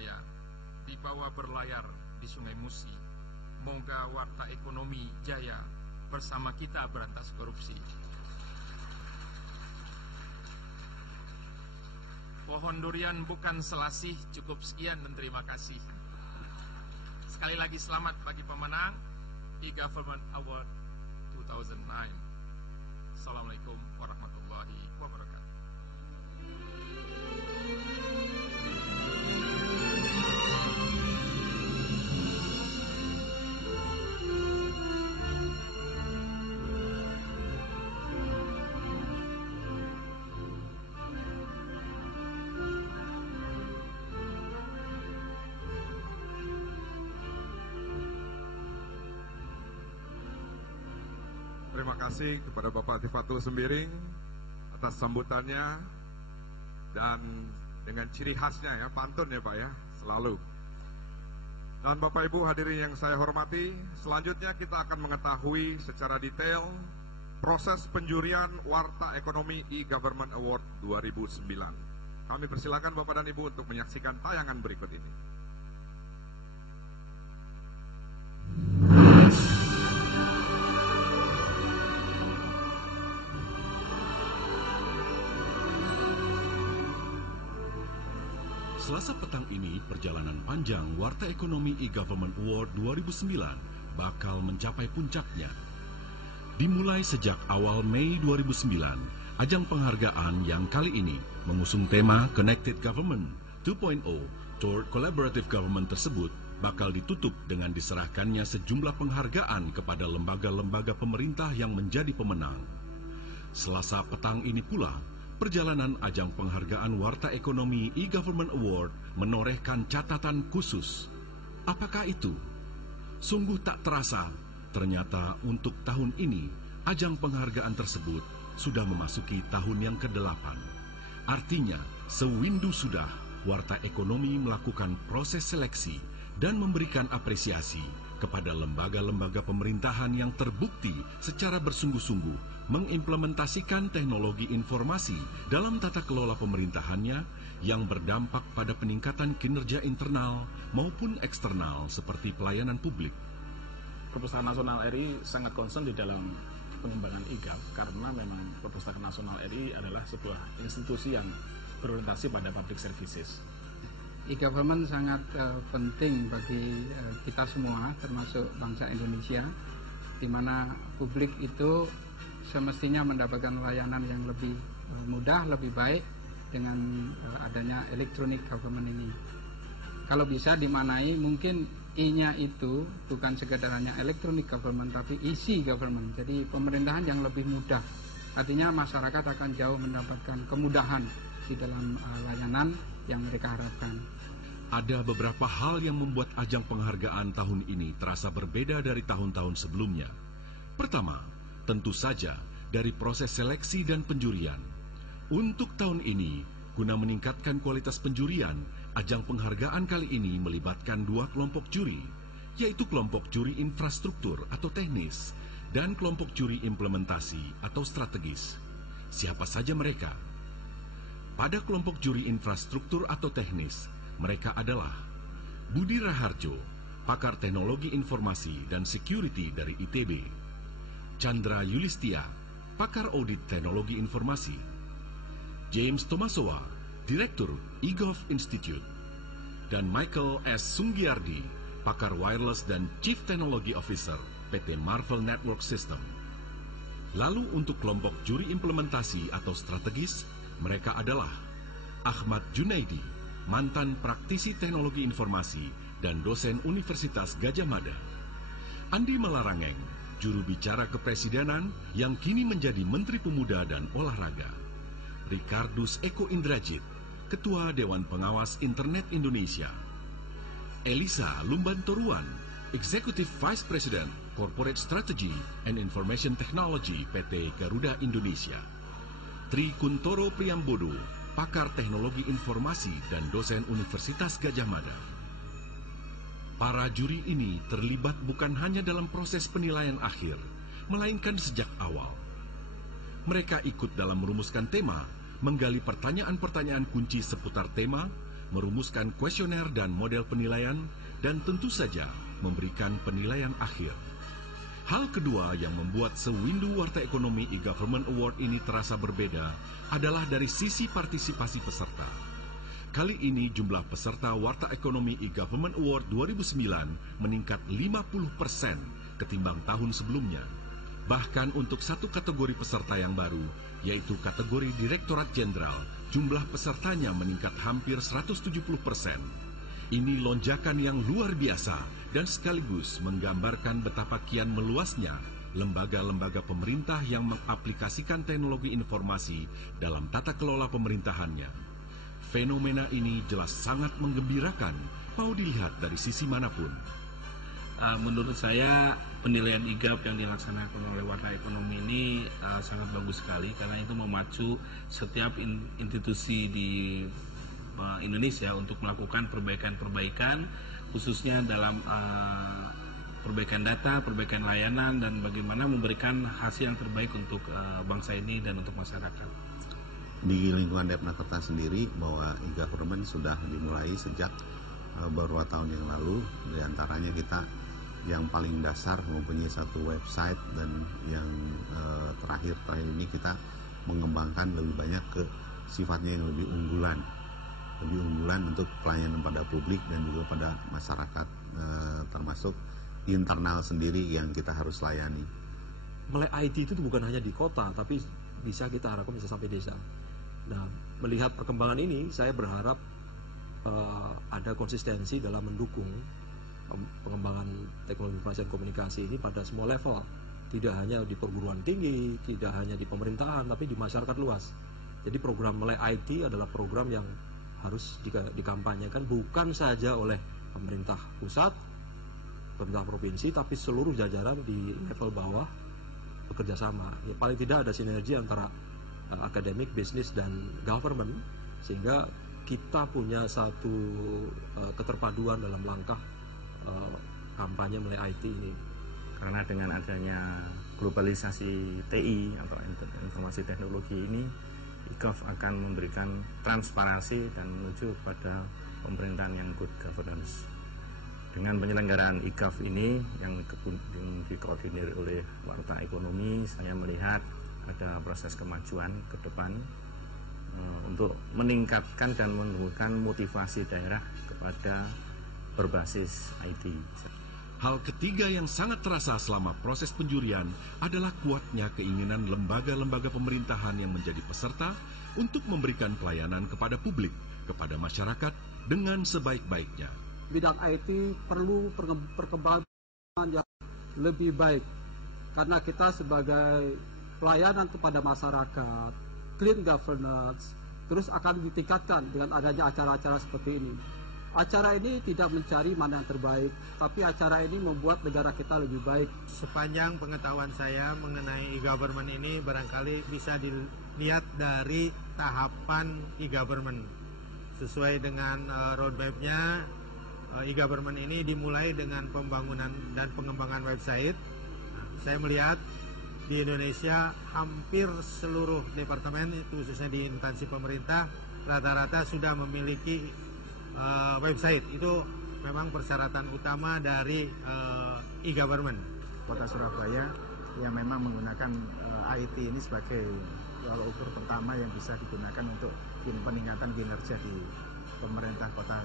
Jaya dibawa berlayar di Sungai Musi. Moga warta ekonomi jaya bersama kita berantas korupsi. Pohon durian bukan selasih, cukup sekian dan terima kasih. Sekali lagi selamat bagi pemenang e-Government Award 2009. Assalamualaikum warahmatullahi wabarakatuh. Terima kasih kepada Bapak Tifatul Sembiring atas sambutannya dan dengan ciri khasnya ya, pantun ya Pak ya, selalu. Dan Bapak Ibu hadirin yang saya hormati, selanjutnya kita akan mengetahui secara detail proses penjurian Warta Ekonomi e-Government Award 2009. Kami persilakan Bapak dan Ibu untuk menyaksikan tayangan berikut ini. Selasa petang ini, perjalanan panjang Warta Ekonomi e-Government Award 2009 bakal mencapai puncaknya. Dimulai sejak awal Mei 2009, ajang penghargaan yang kali ini mengusung tema Connected Government 2.0 Toward Collaborative Government tersebut bakal ditutup dengan diserahkannya sejumlah penghargaan kepada lembaga-lembaga pemerintah yang menjadi pemenang. Selasa petang ini pula, perjalanan ajang penghargaan Warta Ekonomi e-Government Award menorehkan catatan khusus. Apakah itu? Sungguh tak terasa, ternyata untuk tahun ini, ajang penghargaan tersebut sudah memasuki tahun yang ke-8. Artinya, sewindu sudah Warta Ekonomi melakukan proses seleksi dan memberikan apresiasi kepada lembaga-lembaga pemerintahan yang terbukti secara bersungguh-sungguh mengimplementasikan teknologi informasi dalam tata kelola pemerintahannya yang berdampak pada peningkatan kinerja internal maupun eksternal seperti pelayanan publik. Perpustakaan Nasional RI sangat concern di dalam pengembangan e-Gov karena memang Perpustakaan Nasional RI adalah sebuah institusi yang berorientasi pada public services. E-government sangat penting bagi kita semua, termasuk bangsa Indonesia, di mana publik itu semestinya mendapatkan layanan yang lebih mudah, lebih baik dengan adanya electronic government ini. Kalau bisa dimanai, mungkin I-nya itu bukan sekedar hanya electronic government, tapi easy government. Jadi pemerintahan yang lebih mudah. Artinya masyarakat akan jauh mendapatkan kemudahan di dalam layanan yang mereka harapkan. Ada beberapa hal yang membuat ajang penghargaan tahun ini terasa berbeda dari tahun-tahun sebelumnya. Pertama, tentu saja dari proses seleksi dan penjurian. Untuk tahun ini, guna meningkatkan kualitas penjurian, ajang penghargaan kali ini melibatkan dua kelompok juri, yaitu kelompok juri infrastruktur atau teknis dan kelompok juri implementasi atau strategis. Siapa saja mereka? Pada kelompok juri infrastruktur atau teknis, mereka adalah Budi Raharjo, pakar teknologi informasi dan security dari ITB, Chandra Yulistia, pakar audit teknologi informasi, James Tomasowa, direktur eGov Institute, dan Michael S. Sunggiardi, pakar wireless dan Chief Technology Officer PT Marvel Network System. Lalu untuk kelompok juri implementasi atau strategis, mereka adalah Ahmad Junaidi, mantan praktisi teknologi informasi dan dosen Universitas Gadjah Mada, Andi Malarangeng, juru bicara kepresidenan yang kini menjadi Menteri Pemuda dan Olahraga, Ricardus Eko Indrajit, Ketua Dewan Pengawas Internet Indonesia, Elisa Lumbantoruan, Executive Vice President Corporate Strategy and Information Technology PT Garuda Indonesia, Tri Kuntoro Priambodo, pakar teknologi informasi dan dosen Universitas Gadjah Mada. Para juri ini terlibat bukan hanya dalam proses penilaian akhir, melainkan sejak awal. Mereka ikut dalam merumuskan tema, menggali pertanyaan-pertanyaan kunci seputar tema, merumuskan kuesioner dan model penilaian, dan tentu saja memberikan penilaian akhir. Hal kedua yang membuat sewindu Warta Ekonomi e-Government Award ini terasa berbeda adalah dari sisi partisipasi peserta. Kali ini jumlah peserta Warta Ekonomi e-Government Award 2009 meningkat 50% ketimbang tahun sebelumnya. Bahkan untuk satu kategori peserta yang baru, yaitu kategori Direktorat Jenderal, jumlah pesertanya meningkat hampir 170%. Ini lonjakan yang luar biasa dan sekaligus menggambarkan betapa kian meluasnya lembaga-lembaga pemerintah yang mengaplikasikan teknologi informasi dalam tata kelola pemerintahannya. Fenomena ini jelas sangat menggembirakan, mau dilihat dari sisi manapun. Menurut saya penilaian IGAP yang dilaksanakan oleh Warta Ekonomi ini sangat bagus sekali, karena itu memacu setiap institusi di Indonesia untuk melakukan perbaikan-perbaikan, khususnya dalam perbaikan data, perbaikan layanan, dan bagaimana memberikan hasil yang terbaik untuk bangsa ini dan untuk masyarakat. Di lingkungan Depnakerta sendiri, bahwa e-government sudah dimulai sejak beberapa tahun yang lalu. Di antaranya kita yang paling dasar mempunyai satu website, dan yang terakhir ini kita mengembangkan lebih banyak ke sifatnya yang lebih unggulan untuk pelayanan pada publik dan juga pada masyarakat, termasuk internal sendiri yang kita harus layani. Melek IT itu bukan hanya di kota, tapi bisa kita harapkan bisa sampai desa. Nah, melihat perkembangan ini, saya berharap ada konsistensi dalam mendukung pengembangan teknologi informasi dan komunikasi ini pada semua level, tidak hanya di perguruan tinggi, tidak hanya di pemerintahan, tapi di masyarakat luas. Jadi program Melek IT adalah program yang harus dikampanyekan bukan saja oleh pemerintah pusat, pemerintah provinsi, tapi seluruh jajaran di level bawah bekerja sama. Ya, paling tidak ada sinergi antara akademik, bisnis, dan government, sehingga kita punya satu keterpaduan dalam langkah kampanye Melek IT ini. Karena dengan adanya globalisasi TI atau informasi teknologi ini, IGAF akan memberikan transparansi dan menuju pada pemerintahan yang good governance. Dengan penyelenggaraan IGAF ini yang dikoordinir oleh Warta Ekonomi, saya melihat ada proses kemajuan ke depan untuk meningkatkan dan menumbuhkan motivasi daerah kepada berbasis IT. Hal ketiga yang sangat terasa selama proses penjurian adalah kuatnya keinginan lembaga-lembaga pemerintahan yang menjadi peserta untuk memberikan pelayanan kepada publik, kepada masyarakat dengan sebaik-baiknya. Bidang IT perlu perkembangan yang lebih baik, karena kita sebagai pelayanan kepada masyarakat, clean governance, terus akan ditingkatkan dengan adanya acara-acara seperti ini. Acara ini tidak mencari mana yang terbaik, tapi acara ini membuat negara kita lebih baik. Sepanjang pengetahuan saya mengenai e-government ini, barangkali bisa dilihat dari tahapan e-government. Sesuai dengan roadmap-nya, e-government ini dimulai dengan pembangunan dan pengembangan website. Saya melihat di Indonesia hampir seluruh departemen, khususnya di instansi pemerintah, rata-rata sudah memiliki website. Itu memang persyaratan utama dari e-government. Kota Surabaya yang memang menggunakan IT ini sebagai tolak ukur pertama yang bisa digunakan untuk peningkatan kinerja di pemerintah kota.